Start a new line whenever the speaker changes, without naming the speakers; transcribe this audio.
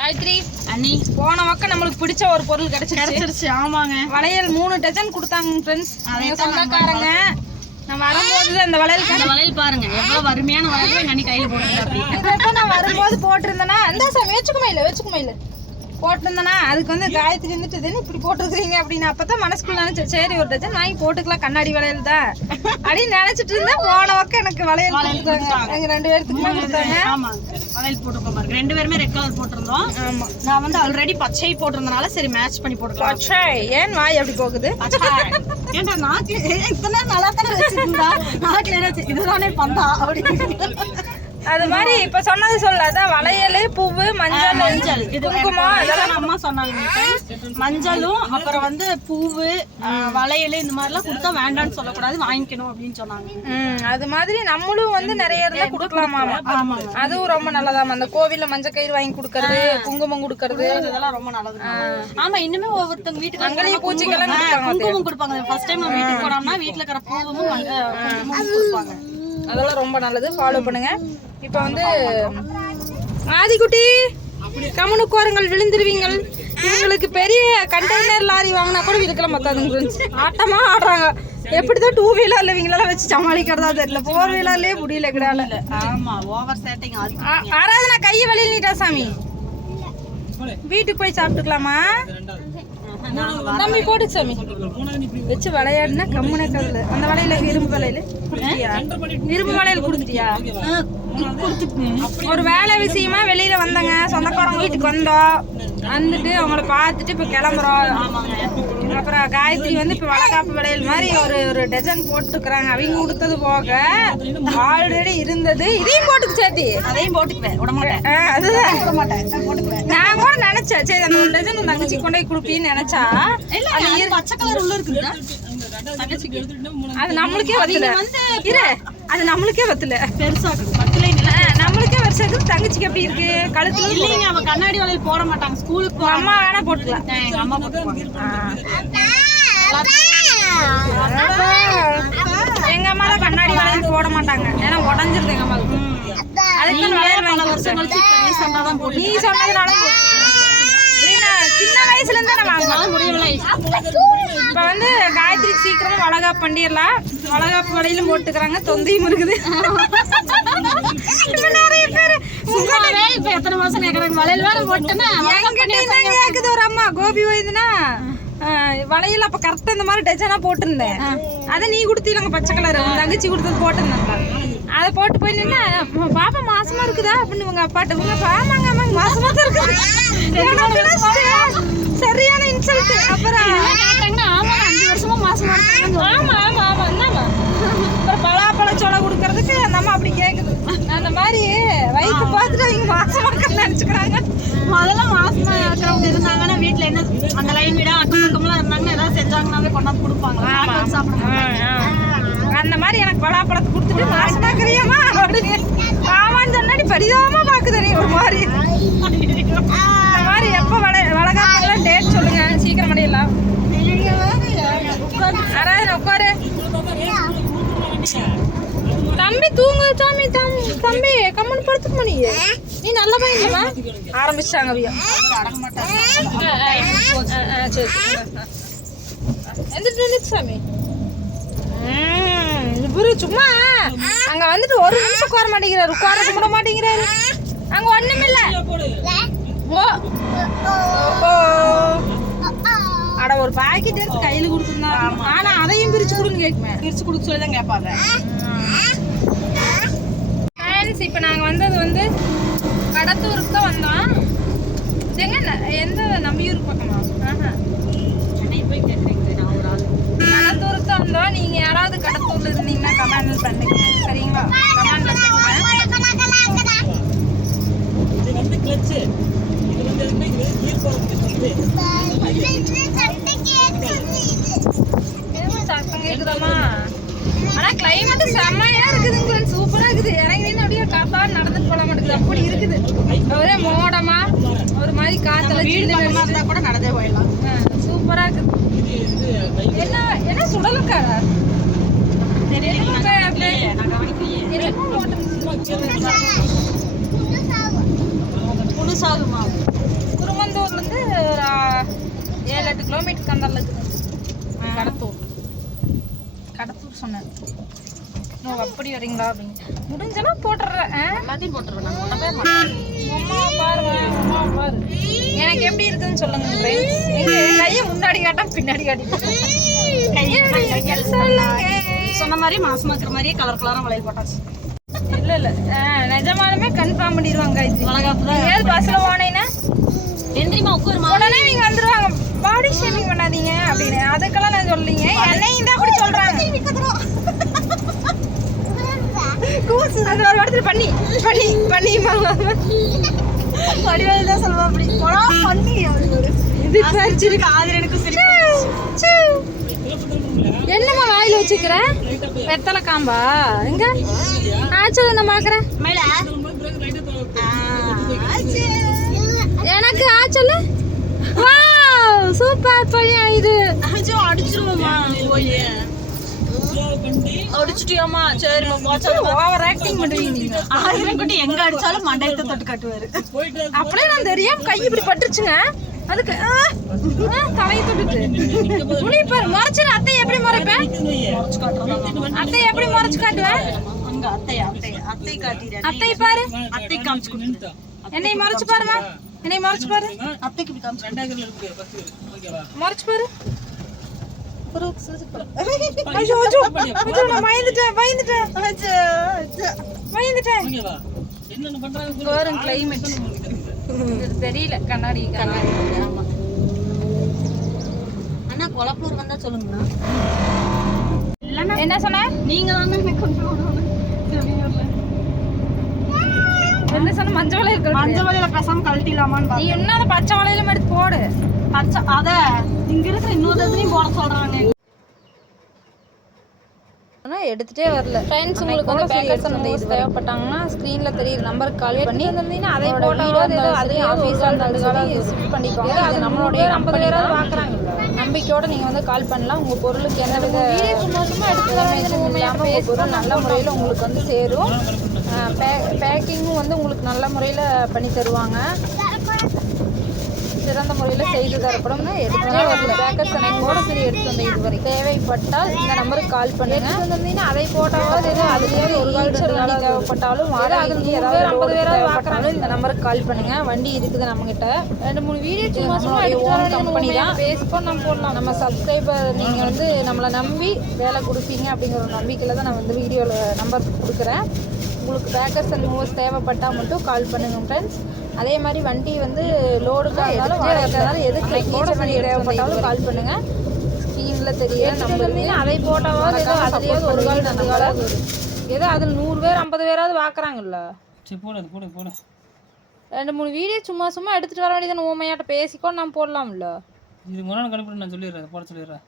காயத்ரி
அண்ணி
போன பக்கம் நம்மளுக்கு பிடிச்ச ஒரு பொருள் கிடைச்சிருச்சு.
கிடைச்சிருச்சு ஆமாங்க.
வளையல் மூணு டஜன் கொடுத்தாங்க ஃப்ரெண்ட்ஸ்
நம்ம
சொந்தக்காரங்க. நான் வரும்போது இந்த வளையல்
அந்த வளையல் பாருங்க எவ்வளவு அருமையான வளையல் அண்ணி கையில போட்டுருக்காங்க
இதை நான் வரும்போது போட்டிருந்தேனா அந்த சாமி வச்சுக்குமா இல்லை வச்சுக்குமா இல்லை. போட்டிருந்தேனா அதுக்கு வந்து காயத்ரி வந்துட்டு இது என்ன இப்படி போட்டிருக்கீங்க அப்படின்னு அப்பதான் மனசுக்குள்ள நினைச்சேன். சரி ஒரு டஜன் வாங்கி போட்டுக்கலாம் கண்ணாடி வளையல் தான். அப்படின்னு நினைச்சிட்டு இருந்தேன் போன பக்கம் எனக்கு வளையல் கொடுத்தாங்க. எங்க ரெண்டு பேர்த்துக்கு கொடுத்தாங்க.
வளையல் போட்டிருக்கோம் பாருங்க ரெண்டு பேருமே ரெட் கலர் போட்டிருந்தோம்.
ஆமா.
நான் வந்து ஆல்ரெடி பச்சை போட்டிருந்தனால சரி மேட்ச் பண்ணி போட்டுக்கலாம்.
அச்சே ஏன் வாய் அப்படி போகுது?
பச்சை. ஏன்டா நாக்கு இத்தனை நல்லா தானே வச்சிருந்தா? என்ன இதுதானே பந்தா அப்படின்னு.
அது மாதிரி இப்ப சொன்னது சொல்ல அதான் வளையல் பூவு மஞ்சள்
மஞ்சள். இது
குங்குமம்
இதெல்லாம் அம்மா சொன்னாங்க. மஞ்சளும் அப்புறம் வந்து பூவு வளையல் இந்த மாதிரிலாம் கொடுத்தா வேண்டாம்னு சொல்லக்கூடாது வாங்கிக்கணும் அப்படின்னு சொன்னாங்க.
அது மாதிரி நம்மளும் வந்து நிறைய இருந்தா கொடுக்கலாமாமா
ஆமாங்க.
அதுவும் ரொம்ப நல்லதாமா அந்த கோவில்ல மஞ்சள் கயிறு வாங்கி கொடுக்கறது குங்குமம் கொடுக்கறது.
இதெல்லாம் ரொம்ப நல்லது ஆமா இன்னுமே ஒவ்வொருத்தவங்க வீட்டுக்கு
அங்கேயும் பூச்சிக்கெல்லாம்
குங்குமம் கொடுப்பாங்க. ஃபர்ஸ்ட் டைம் வீட்டுக்கு போனோம்னா வீட்டுல இருக்கிற பூவும் குங்குமமும் கொடுப்பாங்க.
அதெல்லாம் ரொம்ப நல்லது. ஃபாலோ பண்ணுங்க. இப்போ வந்து ஆதிக்குட்டி கமனு கோரங்கள் விழுந்துருவீங்கள். இவங்களுக்கு பெரிய கண்டெய்னர் லாரி வாங்கினா கூட இதுக்கெல்லாம் பத்தாதுங்க friends. ஆட்டமா ஆடுறாங்க. எப்படிதான் டூ வீலர்ல இவங்களெல்லாம் வச்சு சமாளிக்கிறதா தெரியல. ஃபோர் வீலர்லயே முடியல
சேட்டிங் அது
ஆராதனா கையை வெளியில் நீட்டா சாமி வீட்டுக்கு போய் சாப்பிட்டுக்கலாமா? தம்பி போட்டு சாமி. வச்சு விளையாடுனா கம்முன கதல அந்த வளையல இரும்பு வளையல இரும்பு வளையல் கொடுத்துட்டியா ஒரு வேலை விஷயமா வெளியில வந்தங்க. சொந்தக்காரங்க வீட்டுக்கு வந்தோம். வந்துட்டு அவங்கள பார்த்துட்டு இப்ப கிளம்புறோம். அப்புறம் காயத்ரி வந்து இப்ப வளகாப்பு வளையல் மாதிரி ஒரு ஒரு டஜன் போட்டுக்கிறாங்க அவங்க கொடுத்தது போக ஆல்ரெடி இருந்தது. இதையும் போட்டுக்கு சேர்த்தி
அதையும் போட்டுக்குவேன். விட மாட்டேன்.
அதுதான்.
விட மாட்டேன். நான் போட்டுக்குவேன்.
நான் கூட நினைச்சேன். சரி அந்த ஒரு டஜன் உன் தங்கச்சி கொண்டு கொடுப்பீன்னு நினைச்சா
அது பச்சை கலர் உள்ள இருக்குதா
அது நம்மளுக்கே வத்தல. இரு அது நம்மளுக்கே வத்தல.
பெருசா
நம்மளுக்கே வருஷத்துக்கு தங்கச்சிக்கு எப்படி இருக்கு? கழுத்துல
இல்லைங்க அவ கண்ணாடி வளையல் போட மாட்டாங்க ஸ்கூலுக்கு
அம்மா வேணா போட்டுக்கலாம்.
எங்க அம்மா போட்டுக்குவாங்க.
எங்க அம்மா தான் கண்ணாடி வளையல் போட மாட்டாங்க. ஏன்னா உடஞ்சிருது எங்க அம்மாவுக்கு. அதுக்கு தான் வளையல்
வருஷம் கழிச்சு
நீ சொன்னதுனால சின்ன வயசுல இருந்து
முடியவில்லை
இப்ப வந்து காயத்ரி சீக்கிரமா வளகாப்பு பண்ணிடலாம். வளகாப்பு வலையிலும் போட்டுக்கிறாங்க. தொந்தையும் இருக்குது. நிறைய பேர்
இப்ப எத்தனை மாசம் கேக்குறாங்க? வளையல் வேற போட்டுன்னா
ஒரு அம்மா. கோபி வயதுனா வளையல் அப்ப கரெக்டா இந்த மாதிரி டஜனா போட்டிருந்தேன். அதை நீ கொடுத்தீங்க பச்சை கலர் உன் தங்கச்சி கொடுத்தது போட்டிருந்தாங்க அதை போட்டு போய் நின்னா பாப்பா மாசமா இருக்குதா? அப்படின்னு உங்க அப்பாட்ட உங்க ஆமாங்க ஆமாங்க மாசமா தான் இருக்குது சரியான இன்சல்ட் அப்புறம்
ஆமா அஞ்சு வருஷமா மாசமா
ஆமா ஆமா ஆமா என்னம்மா அப்புறம் பலாப்பழ சோளை கொடுக்கறதுக்கு அந்த அம்மா அப்படி கேக்குது அந்த மாதிரி வயிற்று பார்த்துட்டு அவங்க மாசமா இருக்கன்னு நினைச்சுக்கிறாங்க
முதல்ல மாசமா இருக்கிறவங்க என்ன அந்த லைன் வீடா அக்கம் பக்கம்லாம் இருந்தாங்கன்னா ஏதாவது செஞ்சாங்கன்னாவே கொண்டாந்து கொடுப்பாங்க. வந்து சாப்பிடுவாங்க
அந்த மாதிரி எனக்கு பலாப்பழத்தை கொடுத்துட்டு மாசமா இருக்கிறியம்மா அப்படின்னு ஆமான்னு சொன்னாடி பரிதாபமா பாக்குது நீ ஒரு மாதிரி. இந்த மாதிரி எப்போ வள வளகாப்பெல்லாம் டேட் சொல்லுங்க. சீக்கிரம் அடையலாம் யாராவது உட்காரு. தம்பி தூங்கு சாமி தம் தம்பி கம்மன் படுத்துக்க நீ நீ நல்ல பையன்மா ஆரம்பிச்சாங்க
மாட்டாங்க
சரி எந்திரிச்சு எந்திரிச்சு சாமி. இவரு சும்மா. அங்க வந்துட்டு ஒரு நிமிஷம் உட்கார மாட்டேங்கிறாரு. உட்கார கூட மாட்டேங்கிறாரு. அங்க ஒண்ணுமில்ல அட ஒரு பாக்கெட் எடுத்து கையில கொடுத்துருந்தா. ஆனா அதையும் பிரிச்சு கேட்குமே
பிரிச்சு கொடுக்க சொல்லி தான் கேட்பாங்க
இப்போ நாங்கள் வந்தது வந்து கடத்தூருக்கு தான் வந்தோம். எங்க எந்த நம்பியூர் பக்கமா? ஆஹா.
சென்னை போய் கேட்குறீங்க நான் ஒரு ஆள்.
கடத்தூருக்கு தான் வந்தோம். நீங்க யாராவது கடத்தூர்ல இருந்தீங்கன்னா கமெண்ட் பண்ணுங்க. சரிங்களா? சொல்லுங்க
இது வந்து இது எதுவுமே இது
சத்தம் ஆனா கிளைமேட் செம்மையா இருக்குதுங்க சூப்பரா இருக்குது. இறங்கி நின்னு அப்படியே காத்தா நடந்துட்டு போல மாட்டேங்குது. அப்படி இருக்குது. ஒரே மோடமா ஒரு மாதிரி காத்துல
இருந்தா கூட நடந்தே போயிடலாம்.
சூப்பரா இருக்குது. என்ன என்ன சுடலுக்காரா
தெரியல
தெரியல
நான் கவனிக்கலையே
என்னமோ ஓட்டுது.
முழுசாகுமா
சொன்னேன் அப்படி வரீங்களா அப்படின்னு. முடிஞ்சனா போட்டுறேன்?
எல்லாத்தையும் போட்டுருவேன். நான்
அம்மா பாருங்க பாரு. எனக்கு எப்படி இருக்குன்னு சொல்லுங்க எங்க கையை முன்னாடி காட்டா பின்னாடி காட்டி
சொன்ன மாதிரி மாசமா இருக்கிற மாதிரியே கலர் கலரா வளையல் போட்டாச்சு.
இல்ல இல்ல. ஆ, நிஜமாலுமே கன்ஃபார்ம் பண்ணிடுவாங்க இது.
வளகாப்பு தான்
ஏது பஸ்ல போனீங்கன்னா
எந்திரிமா உட்காருமா
உடனே நீங்க வந்துருவாங்க பாடி ஷேமிங் பண்ணாதீங்க அப்படின்னு அதுக்கெல்லாம் நான் சொல்லீங்க என்னையும் தான் அப்படி சொல்றாங்க அது ஒரு இடத்துல பண்ணி பண்ணி பண்ணி
வடிவேல் தான் சொல்லுவா அப்படி. போடா பண்ணி.
இது பறிச்சிருக்கு
ஆதிரனுக்கு சரி
என்னம்மா வாயில வச்சுக்கிற? வெத்தலை காம்பா? எங்க? ஆச்சல் நான் பாக்குறேன். எனக்கு ஆச்சல் சூப்பர் பையன் இது.
அடிச்சிட்டியாமா போச்சா
ஓவர் ஆக்டிங் பண்ணுவீங்க நீங்க.
ஆயிரம் குட்டி எங்க அடிச்சாலும் மண்டையத்தை தொட்டு கட்டுவாரு.
அப்படியே நான் தெரியாம கை இப்படி பட்டுருச்சுங்க அதுக்கு தலையை தொட்டுட்டு. முனிப்பாரு முறைச்சு அத்தை எப்படி முறைப்பேன்? அத்தை எப்படி முறைச்சு காட்டுவேன்?
அத்தை
பாரு.
அத்தை காமிச்சு
என்னை முறைச்சு பாருமா என்னை முறைச்சு பாரு.
அத்தைக்கு
முறைச்சு பாரு. தெரியல. கண்ணாடி கண்ணாடி.
ஆமா. அண்ணா கொலப்பூர் வந்தா சொல்லுங்கண்ணா.
என்ன சொன்ன?
நீங்க
என்ன சொன்ன? மஞ்சள் கழட்டு.
மஞ்சள் வலையில பேசாம கழட்டிடலாமான்னு
நீ அந்த பச்சை வளையலும் எடுத்து போடு.
பச்சை அத இங்க இருக்கிற இன்னொரு இதுலயும் போட சொல்றாங்க.
ஆனால் எடுத்துகிட்டே வரல. ஃப்ரெண்ட்ஸ் உங்களுக்கு வந்து பேக்கர்ஸ் அந்த இது தேவைப்பட்டாங்கன்னா ஸ்க்ரீனில் தெரியுற நம்பருக்கு கால் பண்ணி இருந்தீங்கன்னா அதே போட்டோ அதே ஆஃபீஸ் அந்த காலம் ஷிஃப்ட் பண்ணிக்கோங்க. அது நம்மளுடைய ஐம்பது பேராவது பார்க்குறாங்க நம்பிக்கையோட நீங்கள் வந்து கால் பண்ணலாம். உங்கள் பொருளுக்கு எந்த வித சும்மா எடுத்து பொருள் நல்ல முறையில் உங்களுக்கு வந்து சேரும். பேக்கிங்கும் வந்து உங்களுக்கு நல்ல முறையில் பண்ணி தருவாங்க. சிறந்த முறையில் செய்து தரப்படும் எடுத்துகிட்டே வரல. பேக்கர்ஸ் கூட சரி எடுத்து வந்த இதுவரை தேவைப்பட்டால் இந்த நம்பருக்கு கால் பண்ணுங்க. வந்தீங்கன்னா அதை போட்டாவது ஏதோ அதுலேயே ஒரு கால் தேவைப்பட்டாலும் வாடகைக்கு ஏதாவது ஐம்பது பேராவது பார்க்குறாலும் இந்த நம்பருக்கு கால் பண்ணுங்க. வண்டி இருக்குது நம்மகிட்ட. ரெண்டு மூணு வீடியோ சும்மா கம்பெனி தான். பேஸ்போன் நம்ம போடலாம். நம்ம சப்ஸ்கிரைபர் நீங்கள் வந்து நம்மளை நம்பி வேலை கொடுப்பீங்க அப்படிங்கிற ஒரு நம்பிக்கையில் தான் நான் வந்து வீடியோவில் நம்பர் கொடுக்குறேன். உங்களுக்கு பேக்கர்ஸ் அண்ட் மூவர்ஸ் தேவைப்பட்டால் மட்டும் கால் பண்ணுங்க ஃப்ரெண்ட்ஸ் அதே மாதிரி வண்டி வந்து லோடுக்காக இருந்தாலும் வாடகைக்காக எதுக்கு கூட வண்டி தேவைப்பட்டாலும் கால் பண்ணுங்க. ஸ்க்ரீனில் தெரிய நம்பர் அதை போட்டாவது ஏதோ அதுலேயே ஒரு கால் ரெண்டு காலாவது ஏதோ அதில் நூறு பேர் ஐம்பது பேராவது பார்க்குறாங்கல்ல
சரி போடு போடு போடு.
ரெண்டு மூணு வீடியோ சும்மா சும்மா எடுத்துகிட்டு வர வேண்டியதானே ஊமையாட்ட பேசிக்கோ நான் போடலாம்ல?
இது முன்னாடி கணிப்பிட்டு நான் சொல்லிடுறேன் போட சொல்லிடுறேன்.